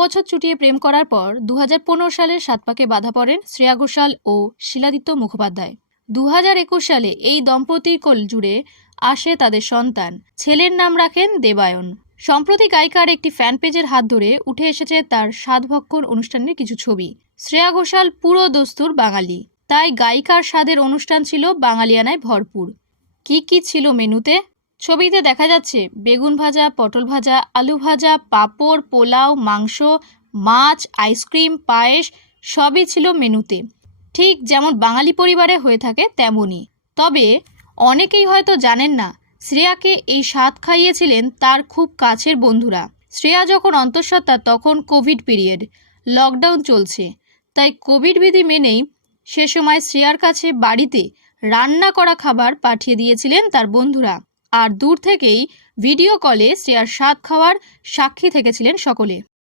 বছর চুটিয়ে প্রেম করার পর 2015 সালের 7 পাকে বাধা পড়েন শ্রেয়া ঘোষাল ও শিলাদিত্য মুখোপাধ্যায়। 2021 সালে এই দম্পতির কোল জুড়ে আসে তাদের সন্তান। ছেলের নাম রাখেন দেবায়ন। সম্প্রতি গায়িকার একটি ফ্যান পেজের হাত ধরে উঠে এসেছে তার স্বাদভক্ষণ অনুষ্ঠানের কিছু ছবি। শ্রেয়া ঘোষাল পুরো দস্তুর বাঙালি, তাই গায়িকার স্বাদের অনুষ্ঠান ছিল বাঙালিয়ানায় ভরপুর। কি ছিল মেনুতে? ছবিতে দেখা যাচ্ছে বেগুন ভাজা, পটল ভাজা, আলু ভাজা, পাঁপড়, পোলাও, মাংস, মাছ, আইসক্রিম, পায়েস সবই ছিল মেনুতে, ঠিক যেমন বাঙালি পরিবারে হয়ে থাকে তেমনই। তবে অনেকেই হয়তো জানেন না, শ্রেয়াকে এই স্বাদ খাইয়েছিলেন তার খুব কাছের বন্ধুরা। শ্রেয়া যখন অন্তঃসত্ত্বা তখন কোভিড পিরিয়ড, লকডাউন চলছে, তাই কোভিড বিধি মেনেই সে সময় শ্রেয়ার কাছে বাড়িতে রান্না করা খাবার পাঠিয়ে দিয়েছিলেন তার বন্ধুরা, আর দূর থেকেই ভিডিও কলে শ্রেয়ার স্বাদ খাওয়ার সাক্ষী থেকেছিলেন সকলে।